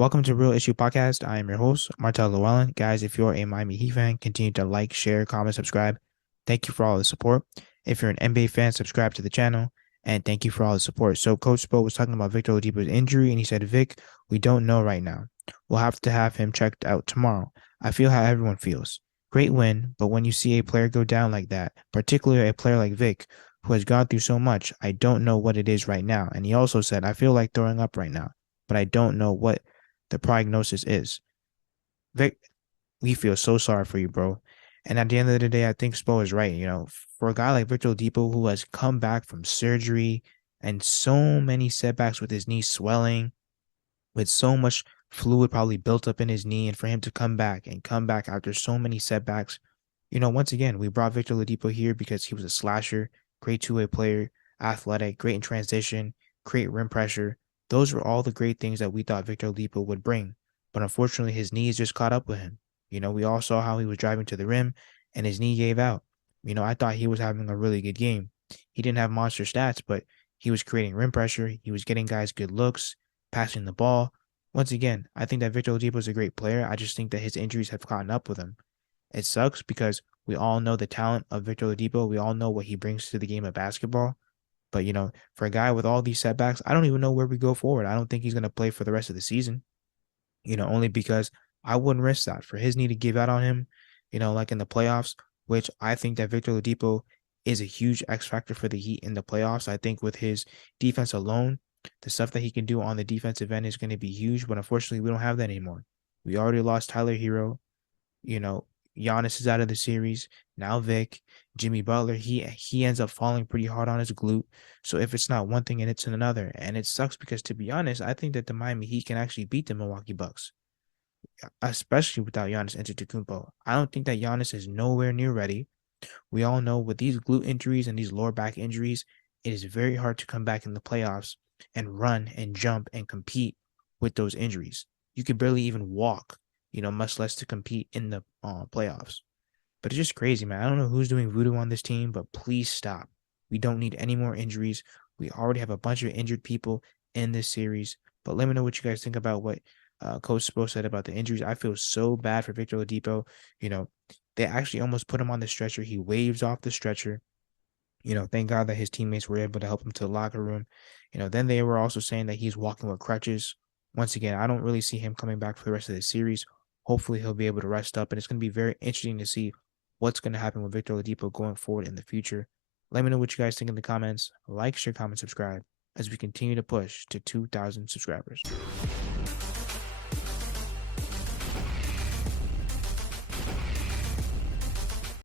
Welcome to Real Issue Podcast. I am your host, Martel Llewellyn. Guys, if you're a Miami Heat fan, continue to like, share, comment, subscribe. Thank you for all the support. If you're an NBA fan, subscribe to the channel. And thank you for all the support. So Coach Spo was talking about Victor Oladipo's injury, and he said, Vic, we don't know right now. We'll have to have him checked out tomorrow. I feel how everyone feels. Great win, but when you see a player go down like that, particularly a player like Vic, who has gone through so much, I don't know what it is right now. And he also said, I feel like throwing up right now, but I don't know what the prognosis is. Vic, we feel so sorry for you, bro. And at the end of the day, I think Spo is right. For a guy like Victor Oladipo who has come back from surgery and so many setbacks with his knee swelling, with so much fluid probably built up in his knee, and for him to come back after so many setbacks, once again, we brought Victor Oladipo here because he was a slasher, great two-way player, athletic, great in transition, great rim pressure. Those were all the great things that we thought Victor Oladipo would bring. But unfortunately, his knees just caught up with him. We all saw how he was driving to the rim and his knee gave out. I thought he was having a really good game. He didn't have monster stats, but he was creating rim pressure. He was getting guys good looks, passing the ball. Once again, I think that Victor Oladipo is a great player. I just think that his injuries have caught up with him. It sucks because we all know the talent of Victor Oladipo. We all know what he brings to the game of basketball. But, for a guy with all these setbacks, I don't even know where we go forward. I don't think he's going to play for the rest of the season, only because I wouldn't risk that for his knee to give out on him, like in the playoffs, which I think that Victor Oladipo is a huge X factor for the Heat in the playoffs. I think with his defense alone, the stuff that he can do on the defensive end is going to be huge. But unfortunately, we don't have that anymore. We already lost Tyler Hero. You know, Giannis is out of the series. Now Vic, Jimmy Butler, he ends up falling pretty hard on his glute. So if it's not one thing and it's another. And it sucks because, to be honest, I think that the Miami Heat can actually beat the Milwaukee Bucks, especially without Giannis Antetokounmpo. I don't think that Giannis is nowhere near ready. We all know with these glute injuries and these lower back injuries, it is very hard to come back in the playoffs and run and jump and compete with those injuries. You could barely even walk, much less to compete in the playoffs. But it's just crazy, man. I don't know who's doing voodoo on this team, but please stop. We don't need any more injuries. We already have a bunch of injured people in this series. But let me know what you guys think about what Coach Spo said about the injuries. I feel so bad for Victor Oladipo. They actually almost put him on the stretcher. He waves off the stretcher. Thank God that his teammates were able to help him to the locker room. Then they were also saying that he's walking with crutches. Once again, I don't really see him coming back for the rest of the series. Hopefully, he'll be able to rest up, and it's going to be very interesting to see what's going to happen with Victor Oladipo going forward in the future. Let me know what you guys think in the comments. Like, share, comment, subscribe as we continue to push to 2,000 subscribers.